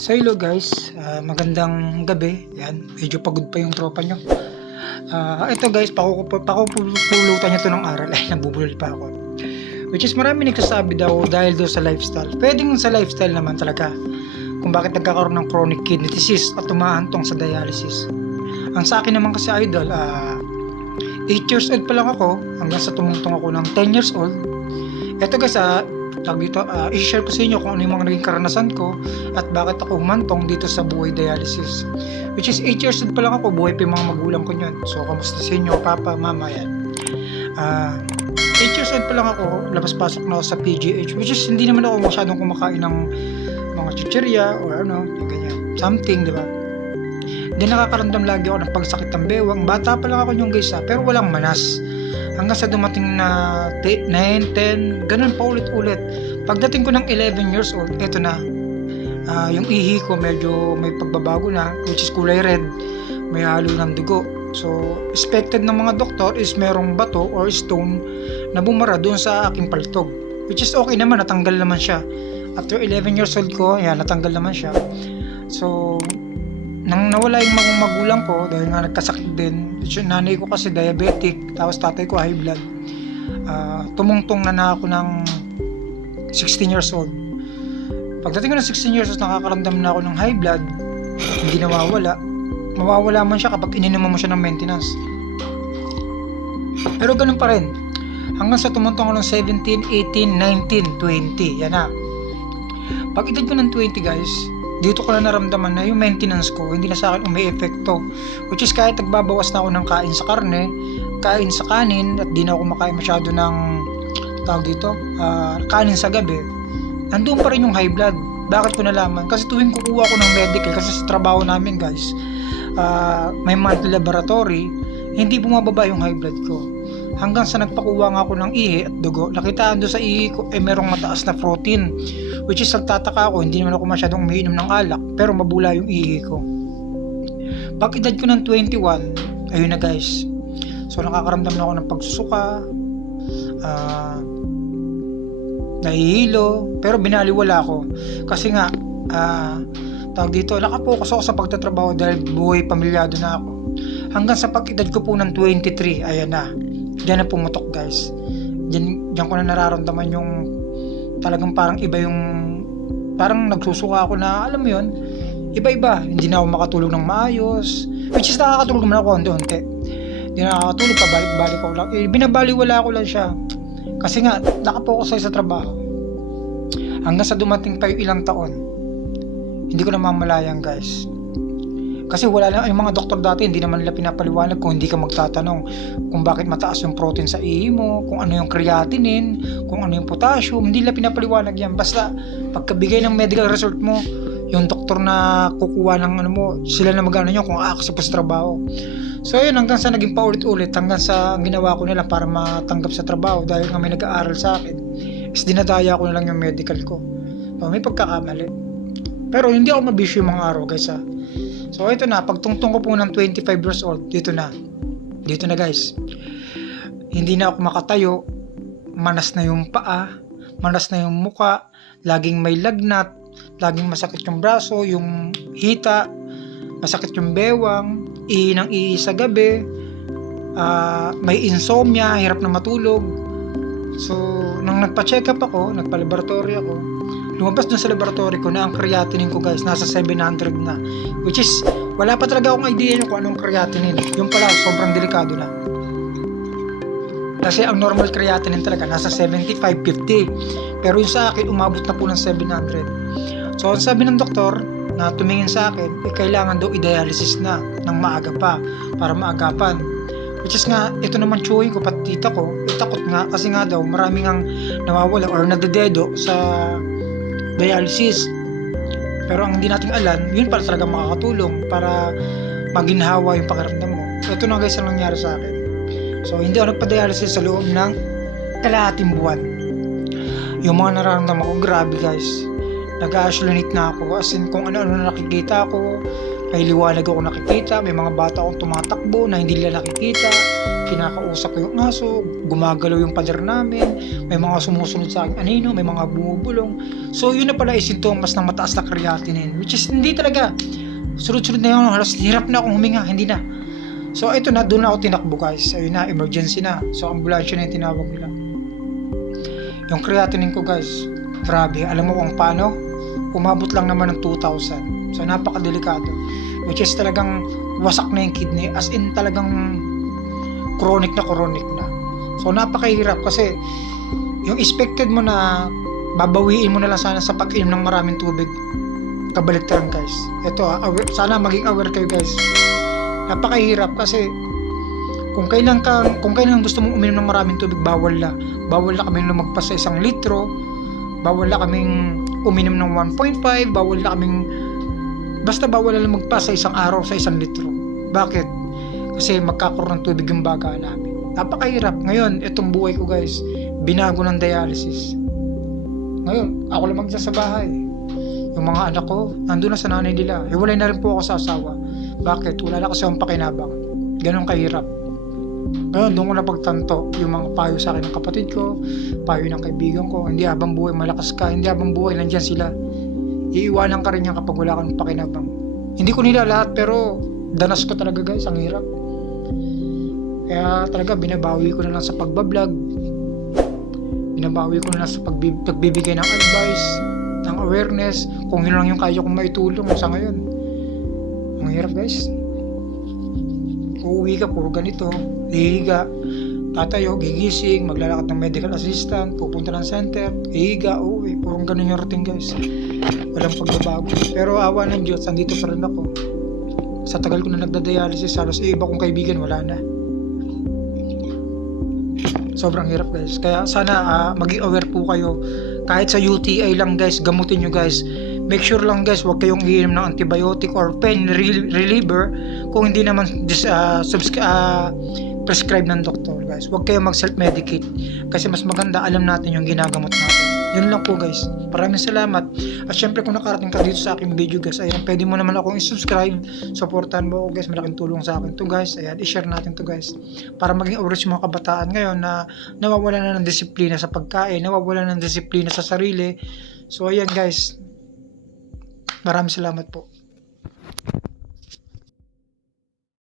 So hello guys, magandang gabi. Yan, medyo pagod pa yung tropa nyo. Ito guys, pakupulutan nyo to ng aral. Ay, nabubulol pa ako. Which is marami nagsasabi daw dahil daw sa lifestyle. Pwedeng sa lifestyle naman talaga kung bakit nagkakaroon ng chronic kidney disease at tumahantong sa dialysis. Ang sa akin naman kasi idol, 8 years old pa lang ako hanggang sa tumungtong ako ng 10 years old. Ito guys, i-share ko sa inyo kung ano yung mga naging karanasan ko at bakit ako humantong dito sa buhay dialysis. Which is 8 years old pa lang ako, buhay pa yung mga magulang ko yun. So, kamusta sa inyo, papa, mama, yan. 8 years old pa lang ako, labas-pasok na ako sa PGH, which is hindi naman ako masyadong kumakain ng mga chichirya or ano, ganyan, something, di ba? Hindi nakakaramdam lagi ako ng pagsakit ng bewang. Bata pa lang ako yung guys pero walang manas. Hanggang sa dumating na 9, 10, ganun pa ulit-ulit. Pagdating ko ng 11 years old, eto na. Yung ihi ko medyo may pagbabago na, which is kulay red, may halo ng dugo. So, expected ng mga doktor is merong bato or stone na bumara doon sa aking paltog. Which is okay naman, natanggal naman siya. After 11 years old ko, yan, natanggal naman siya. So, nang nawala yung mga magulang ko dahil nga nagkasakit din, yung nanay ko kasi diabetic, tapos tatay ko high blood, tumungtong na ako ng 16 years old. Pagdating ko ng 16 years old, nakakaramdam na ako ng high blood, hindi mawawala man siya kapag ininom mo siya ng maintenance, pero ganun pa rin hanggang sa tumuntong ako ng 17, 18, 19, 20, yan na. Pag edad ko ng 20 guys, dito ko na naramdaman na yung maintenance ko hindi na sa akin umi-epekto, which is kahit nagbabawas na ako ng kain sa karne, kain sa kanin, at di na ako makain masyado ng kanin sa gabi, nandun pa rin yung high blood. Bakit ko nalaman? Kasi tuwing kukuha ko ng medical, kasi sa trabaho namin guys, may monthly laboratory, hindi bumababa yung high blood ko. Hanggang sa nagpakuha nga ako ng ihi at dugo, nakitaan doon sa ihi ko merong mataas na protein, which is nagtataka ako, hindi naman ako masyadong umiinom ng alak, pero mabula yung ihi ko. Pag edad ko ng 21, ayun na guys, so nakakaramdam na ako ng pagsusuka, nahihilo, pero binaliwala ako kasi nga nakapokus ako sa pagtatrabaho dahil buhay pamilyado na ako. Hanggang sa pag-edad ko po ng 23, ayan na, diyan na pumutok guys. Diyan ko na nararamdaman yung talagang parang iba yung, parang nagsusuka ako na, alam mo yun, iba-iba, hindi na ako makatulog ng maayos, which is nakakatulog naman ako unti-unti, hindi na nakakatulog, pabalik-balik ako lang, binabaliwala ko lang siya kasi nga nakapokus sa trabaho. Hanggang sa dumating pa yung ilang taon, hindi ko na mamalayang guys, kasi wala lang, yung mga doktor dati hindi naman nila pinapaliwanag kung hindi ka magtatanong kung bakit mataas yung protein sa ihi mo, kung ano yung creatinine, kung ano yung potassium, hindi nila pinapaliwanag yan. Basta pagkabigay ng medical result mo, yung doktor na kukuha ng ano mo, sila na magano nyo kung aaksa pa sa trabaho. So yun, hanggang sa naging paulit-ulit, hanggang sa ang ginawa ko nila para matanggap sa trabaho dahil nga may nag-aaral sa akin is dinadaya ko na lang yung medical ko. So may pagkakamali, pero hindi ako mabisyo yung mga araw guys . So ito na, pagtungtong ko po ng 25 years old, dito na guys, hindi na ako makatayo, manas na yung paa, manas na yung muka, laging may lagnat, laging masakit yung braso, yung hita, masakit yung bewang, ihi ng ihi sa gabi, may insomnia, hirap na matulog. So nung nagpa-check up ako, nagpa-laboratory ako, lumabas dun sa laboratory ko na ang creatinine ko guys nasa 700 na, which is wala pa talaga akong idea kung anong creatinine. Yung pala sobrang delikado na, kasi ang normal creatinine talaga nasa 75-50, pero yung sa akin umabot na po ng 700. So sabi ng doktor na tumingin sa akin, kailangan daw i-dialysis na ng maaga pa para maagapan, which is nga ito naman chewing ko pati tita ko, takot nga kasi nga daw maraming ang nawawala or nadededo sa dialysis. Pero ang hindi nating alam, yun pala talaga makakatulong para maginhawa yung pakiramdam mo. So ito na guys ang nangyari sa akin. So hindi ako nagpa-dialysis sa loob ng kalahating buwan. Yung mga nararamdaman ko, grabe guys, nag-a-hallucinate na ako, as in kung ano-ano na nakikita ko, may liwanag ako nakikita, may mga bata akong tumatakbo na hindi nila nakikita, kinakausap ko yung aso, gumagalaw yung pader namin, may mga sumusunod sa akin anino, may mga bumubulong. So yun na pala is sintomas ng mataas na creatinine, which is hindi talaga. Sunod-sunod na yun, halos hirap na akong huminga, hindi na. So ito na, doon na ako tinakbo guys. Ayun na, emergency na. So ambulansya na yung tinawag nila. Yung creatinine ko guys, grabe. Alam mo kung paano? Umabot lang naman ng 2,000. So napakadelikado. Which is talagang wasak na yung kidney. As in talagang chronic na. So napakahirap kasi yung expected mo na babawiin mo na lang sana sa pag-inom ng maraming tubig. Kabaliktaran guys. Ito sana maging aware kayo guys. Napakahirap kasi kung kailan gusto mong uminom ng maraming tubig, bawal na kaming lumagpas sa 1 litro, bawal na kaming uminom ng 1.5, bawal na lumagpas sa isang araw sa 1 litro. Bakit? Kasi magkakaroon ng tubig yung baga namin. Napakahirap. Ngayon, itong buhay ko guys, binago ng dialysis. Ngayon, ako lang sa bahay. Yung mga anak ko, nandun na sa nanay nila. Hiwalay na rin po ako sa asawa. Bakit? Wala na kasi akong pakinabang. Ganon kahirap. Ngayon, doon ko napagtanto yung mga payo sa akin ng kapatid ko, payo ng kaibigan ko. Hindi habang buhay malakas ka, hindi habang buhay nandyan sila. Iiwanan ka rin yan kapag wala kang pakinabang. Hindi ko nila lahat, pero danas ko talaga guys, ang hirap. Kaya talaga binabawi ko na lang sa pagbablog, binabawi ko na lang sa pagbibigay ng advice, ng awareness, kung yun lang yung kaya kong maitulong sa ngayon. Ang hirap guys. Uuwi ka, puro ganito, hihiga, tatayo, gigising, maglalakad ng medical assistant, pupunta ng center, hihiga, uuwi, puro ganun yung routine guys. Walang pagbabago. Pero awa ng Diyos, andito pa rin ako. Sa tagal ko na nagda-dialysis, halos iba kong kaibigan, wala na. Sobrang hirap guys. Kaya sana maging aware po kayo. Kahit sa UTI lang guys, gamutin nyo guys. Make sure lang guys, huwag kayong iinom ng antibiotic or pain reliever kung hindi naman prescribe ng doktor guys. Huwag kayong mag-self-medicate kasi mas maganda alam natin yung ginagamot natin. Yun lang po guys. Maraming salamat. At syempre kung nakarating ka dito sa aking video guys, ayan, pwede mo naman akong i-subscribe. Supportan mo ako guys. Malaking tulong sa akin to guys. Ayan, i-share natin to guys. Para maging aware yung mga kabataan ngayon na nawawala na ng disiplina sa pagkain, nawawala ng disiplina sa sarili. So ayan guys. Maraming salamat po.